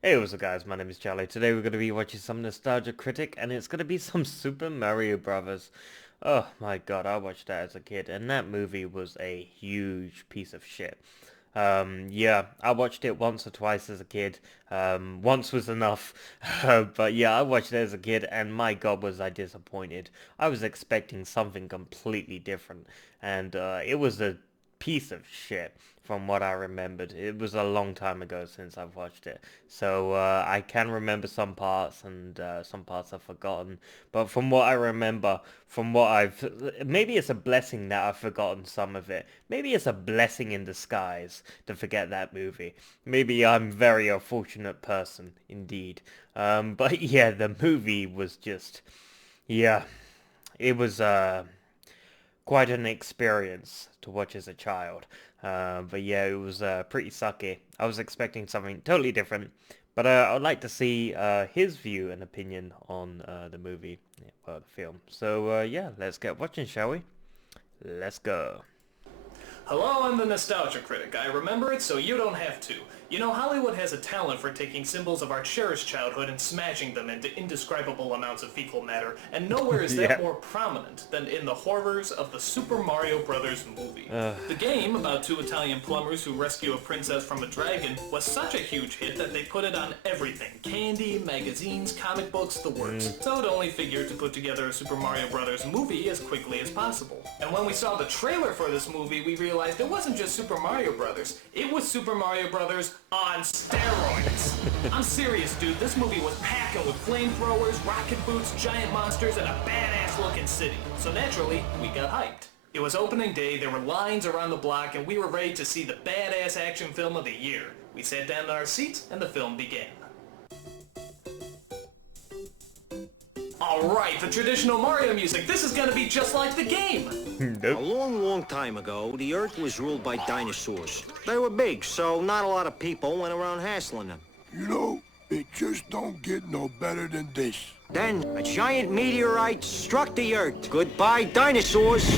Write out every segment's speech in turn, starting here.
Hey, what's up guys, my name is Charlie. Today we're going to be watching some Nostalgia Critic, and it's going to be some Super Mario Brothers. Oh my god, I watched that as a kid, and that movie was a huge piece of shit. Yeah, I watched it once or twice as a kid. Once was enough. But yeah, I watched it as a kid, and my god was I disappointed. I was expecting something completely different, and it was a piece of shit from what I remembered. It was a long time ago since I've watched it, so I can remember some parts, and some parts I've forgotten. But from what I remember, from what maybe it's a blessing that I've forgotten some of it. Maybe it's a blessing in disguise to forget that movie. Maybe I'm very a fortunate person indeed. But yeah, the movie was just, yeah, it was quite an experience to watch as a child. But yeah, it was pretty sucky. I was expecting something totally different, but I'd like to see his view and opinion on the movie, yeah, well, the film. So yeah, let's get watching, shall we? Let's go. Hello, I'm the Nostalgia Critic. I remember it so you don't have to. You know, Hollywood has a talent for taking symbols of our cherished childhood and smashing them into indescribable amounts of fecal matter, and nowhere is that Yeah. more prominent than in the horrors of the Super Mario Bros. Movie. The game, about two Italian plumbers who rescue a princess from a dragon, was such a huge hit that they put it on everything. Candy, magazines, comic books, the works. So it only figured to put together a Super Mario Bros. Movie as quickly as possible. And when we saw the trailer for this movie, we realized it wasn't just Super Mario Bros. It was Super Mario Bros. On steroids. I'm serious, dude. This movie was packing with flamethrowers, rocket boots, giant monsters, and a badass looking city. So naturally, we got hyped. It was opening day, there were lines around the block, and we were ready to see the badass action film of the year. We sat down in our seats, and the film began. Alright, the traditional Mario music. This is gonna be just like the game. A long time ago, the Earth was ruled by dinosaurs. They were big, so not a lot of people went around hassling them. You know, it just don't get no better than this. Then, a giant meteorite struck the Earth. Goodbye, dinosaurs.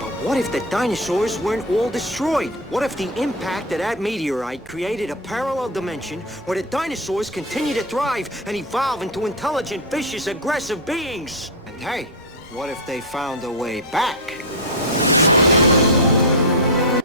But what if the dinosaurs weren't all destroyed? What if the impact of that meteorite created a parallel dimension where the dinosaurs continue to thrive and evolve into intelligent, vicious, aggressive beings? And hey, what if they found a way back?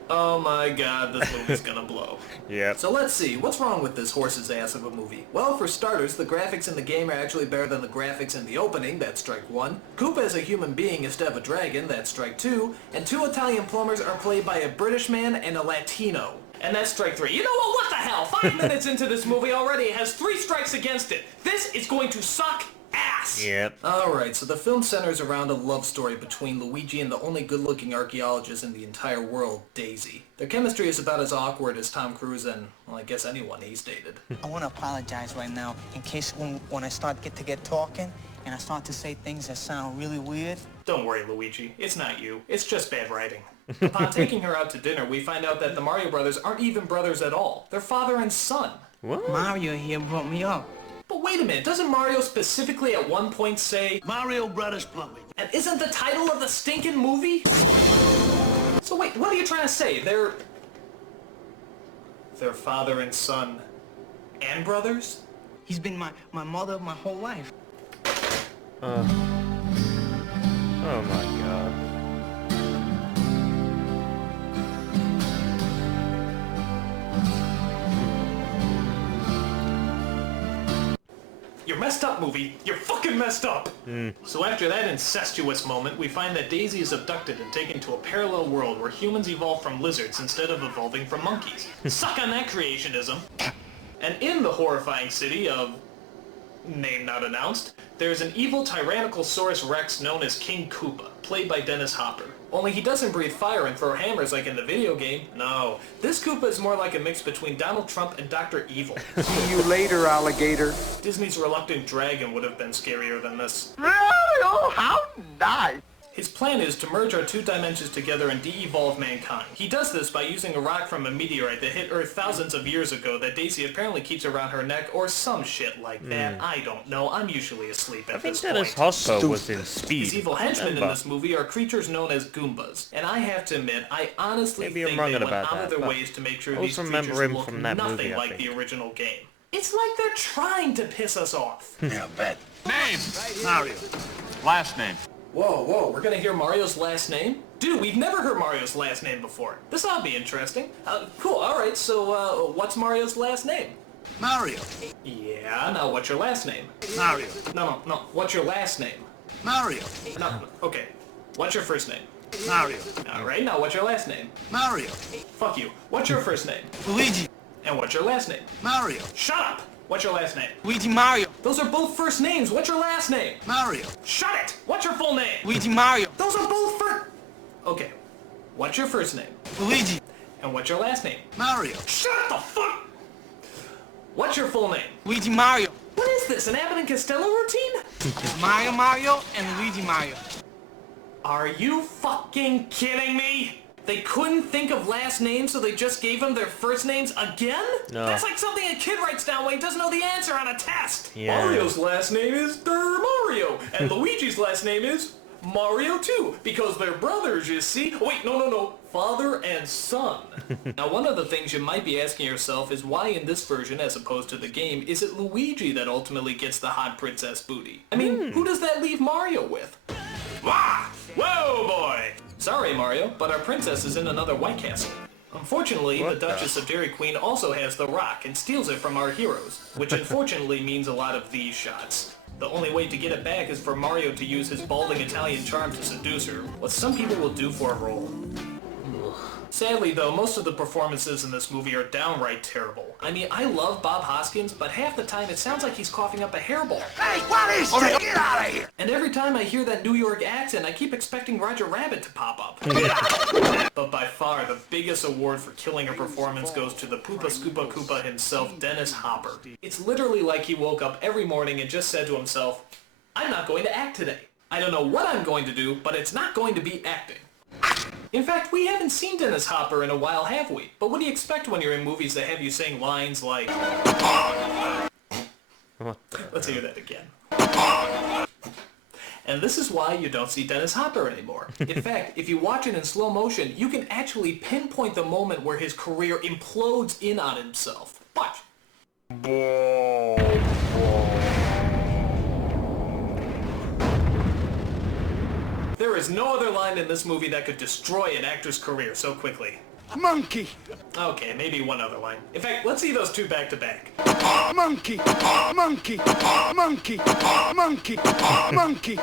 Oh my god, this movie's gonna blow. Yep. So let's see, what's wrong with this horse's ass of a movie? Well, for starters, the graphics in the game are actually better than the graphics in the opening, that's strike one. Koopa as a human being instead of a dragon, that's strike two. And two Italian plumbers are played by a British man and a Latino. And that's strike three. You know what the hell? 5 minutes into this movie already, it has 3 strikes against it. This is going to suck ass. Yep. Alright, so the film centers around a love story between Luigi and the only good-looking archaeologist in the entire world, Daisy. Their chemistry is about as awkward as Tom Cruise and, well, I guess anyone he's dated. I want to apologize right now in case when I start to get talking and I start to say things that sound really weird. Don't worry, Luigi. It's not you. It's just bad writing. Upon taking her out to dinner, we find out that the Mario brothers aren't even brothers at all. They're father and son. What? Mario here brought me up. But wait a minute, doesn't Mario specifically at one point say, Mario Brothers Plumbing? and isn't the title of the stinking movie? So wait, what are you trying to say? They're father and son and brothers? He's been my mother my whole life. Oh my god. You're messed up, movie. You're fucking messed up! So after that incestuous moment, we find that Daisy is abducted and taken to a parallel world where humans evolve from lizards instead of evolving from monkeys. Suck on that creationism! And in the horrifying city of... name not announced, there's an evil Tyrannosaurus Rex known as King Koopa, played by Dennis Hopper. Only he doesn't breathe fire and throw hammers like in the video game. No, this Koopa is more like a mix between Donald Trump and Dr. Evil. See you later, alligator. Disney's Reluctant Dragon would have been scarier than this. Really? Oh, how nice. His plan is to merge our two dimensions together and de-evolve mankind. He does this by using a rock from a meteorite that hit Earth thousands of years ago that Daisy apparently keeps around her neck or some shit like that. I don't know. I'm usually asleep at this point. I think Dennis Hopper was in Speed. His evil henchmen in this movie are creatures known as Goombas. And I have to admit, I honestly think they went out of their ways to make sure these creatures look nothing like the original game. It's like they're trying to piss us off. Yeah, bet. Name? Mario. Last name? Whoa, we're gonna hear Mario's last name? Dude, we've never heard Mario's last name before. This ought to be interesting. Cool, alright, so, what's Mario's last name? Mario. Yeah, now what's your last name? Mario. No, what's your last name? Mario. No, okay. What's your first name? Mario. Alright, now what's your last name? Mario. Fuck you. What's your first name? Luigi. And what's your last name? Mario. Shut up! What's your last name? Luigi Mario. Those are both first names. What's your last name? Mario. Shut it! What's your full name? Luigi Mario. Those are both first... Okay. What's your first name? Luigi. And what's your last name? Mario. Shut the fuck... What's your full name? Luigi Mario. What is this, an Abbott and Costello routine? Mario, and Luigi Mario. Are you fucking kidding me? They couldn't think of last names, so they just gave them their first names again? No. That's like something a kid writes down when he doesn't know the answer on a test. Yeah. Mario's last name is Mario, and Luigi's last name is Mario too, because they're brothers, you see. Wait, no. Father and son. Now, one of the things you might be asking yourself is why in this version, as opposed to the game, is it Luigi that ultimately gets the hot princess booty? I mean, who does that leave Mario with? Wah! Whoa, boy! Sorry, Mario, but our princess is in another White Castle. Unfortunately, the Duchess of Dairy Queen also has the rock and steals it from our heroes, which unfortunately means a lot of these shots. The only way to get it back is for Mario to use his balding Italian charm to seduce her, what some people will do for a role. Sadly, though, most of the performances in this movie are downright terrible. I mean, I love Bob Hoskins, but half the time it sounds like he's coughing up a hairball. Hey, what is this? Get out of here! And every time I hear that New York accent, I keep expecting Roger Rabbit to pop up. But by far, the biggest award for killing a performance goes to the Poopa Scoopa Koopa himself, Dennis Hopper. It's literally like he woke up every morning and just said to himself, I'm not going to act today. I don't know what I'm going to do, but it's not going to be acting. In fact, we haven't seen Dennis Hopper in a while, have we? But what do you expect when you're in movies that have you saying lines like... Let's hear that again. And this is why you don't see Dennis Hopper anymore. In fact, if you watch it in slow motion, you can actually pinpoint the moment where his career implodes in on himself. Watch. There is no other line in this movie that could destroy an actor's career so quickly. Monkey. Okay, maybe one other line. In fact, let's see those two back to back. Monkey. Monkey. Monkey. Monkey. Monkey.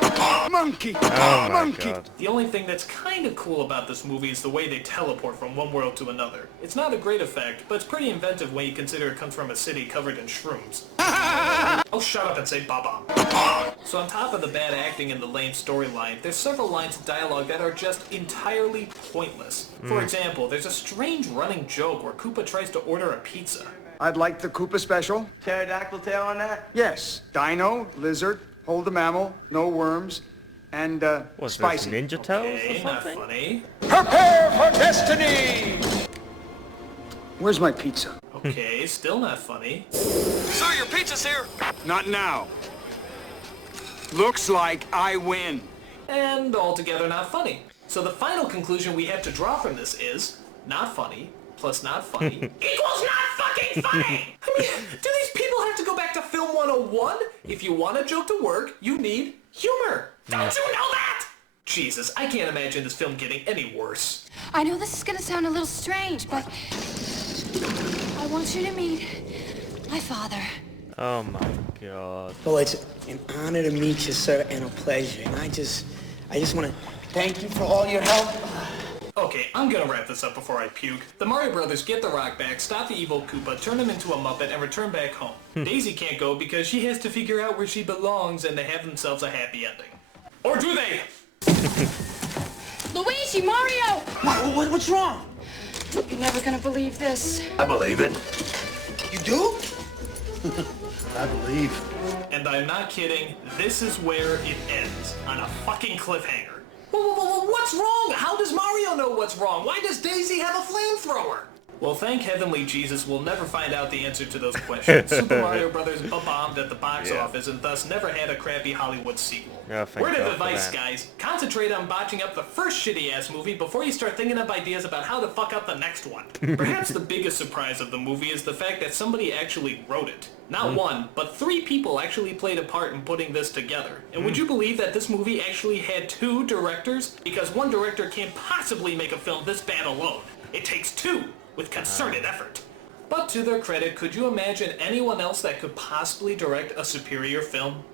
Monkey. Oh my Monkey. god. The only thing that's kind of cool about this movie is the way they teleport from one world to another. It's not a great effect, but it's pretty inventive when you consider it comes from a city covered in shrooms. Oh, shut up and say Baba. So on top of the bad acting and the lame storyline, there's several lines of dialogue that are just entirely pointless. For example, there's a strange running joke where Koopa tries to order a pizza. I'd like the Koopa special. Pterodactyl tail on that? Yes. Dino, lizard, hold the mammal, no worms, and, What's spicy. this, Ninja Turtles or Okay, not something? funny. Prepare for destiny! Where's my pizza? Okay, still not funny. Sir, your pizza's here! Not now. Looks like I win. And altogether not funny. So the final conclusion we have to draw from this is, not funny, plus not funny, equals not fucking funny! I mean, do these people have to go back to Film 101? If you want a joke to work, you need humor. Don't you know that? Jesus, I can't imagine this film getting any worse. I know this is gonna sound a little strange, but I want you to meet my father. Oh my god. Well, it's an honor to meet you, sir, and a pleasure. And I just want to thank you for all your help. Okay, I'm gonna wrap this up before I puke. The Mario Brothers get the rock back, stop the evil Koopa, turn him into a Muppet, and return back home. Daisy can't go because she has to figure out where she belongs and they have themselves a happy ending. Or do they? Luigi, Mario! What's wrong? You're never gonna believe this. I believe it. You do? I believe. And I'm not kidding, this is where it ends, on a fucking cliffhanger. What's wrong? How does Mario know what's wrong? Why does Daisy have a flamethrower? Well, thank Heavenly Jesus, we'll never find out the answer to those questions. Super Mario Brothers bombed at the box office and thus never had a crappy Hollywood sequel. Word of advice, guys, concentrate on botching up the first shitty-ass movie before you start thinking up ideas about how to fuck up the next one. Perhaps the biggest surprise of the movie is the fact that somebody actually wrote it. Not one, but 3 people actually played a part in putting this together. And would you believe that this movie actually had 2 directors? Because one director can't possibly make a film this bad alone. It takes 2. With concerted effort. But to their credit, could you imagine anyone else that could possibly direct a superior film?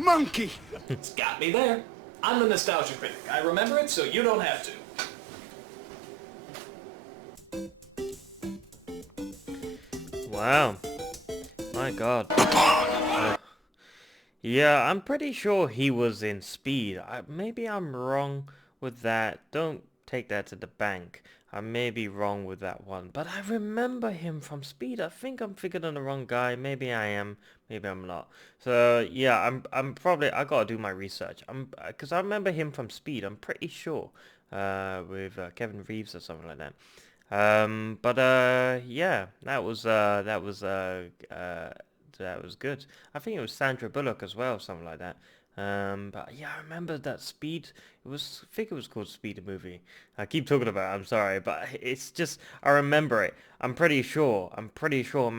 Monkey! It's got me there. I'm the Nostalgia Critic. I remember it, so you don't have to. Wow. My God. Yeah, I'm pretty sure he was in Speed. Maybe I'm wrong with that. Don't take that to the bank. I may be wrong with that one, but I remember him from Speed. I think I'm thinking of the wrong guy. Maybe I am. Maybe I'm not. So yeah, I'm probably I gotta do my research. Because I remember him from Speed. I'm pretty sure with Kevin Reeves or something like that. Yeah, that was good. I think it was Sandra Bullock as well, something like that. But yeah, I remember that Speed. I think it was called Speed the movie. I keep talking about it, I'm sorry, but it's just I remember it. I'm pretty sure I'm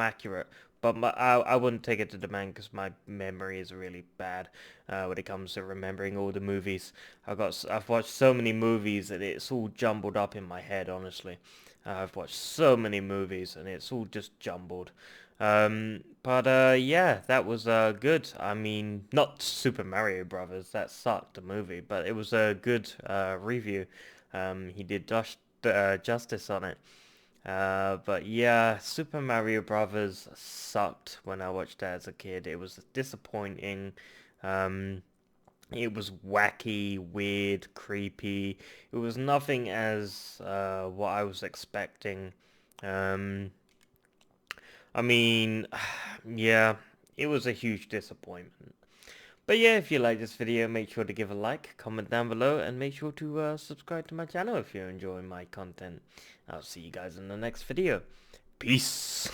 accurate. But I wouldn't take it to the man because my memory is really bad when it comes to remembering all the movies. I've watched so many movies that it's all jumbled up in my head. Honestly, I've watched so many movies and it's all just jumbled. Yeah, that was good. I mean, not Super Mario Brothers, that sucked, the movie, but it was a good review. He did justice on it. But yeah, Super Mario Brothers sucked when I watched that as a kid. It was disappointing. It was wacky, weird, creepy. It was nothing as what I was expecting. I mean, yeah, it was a huge disappointment. But yeah, if you like this video, make sure to give a like, comment down below, and make sure to subscribe to my channel if you're enjoying my content. I'll see you guys in the next video. Peace!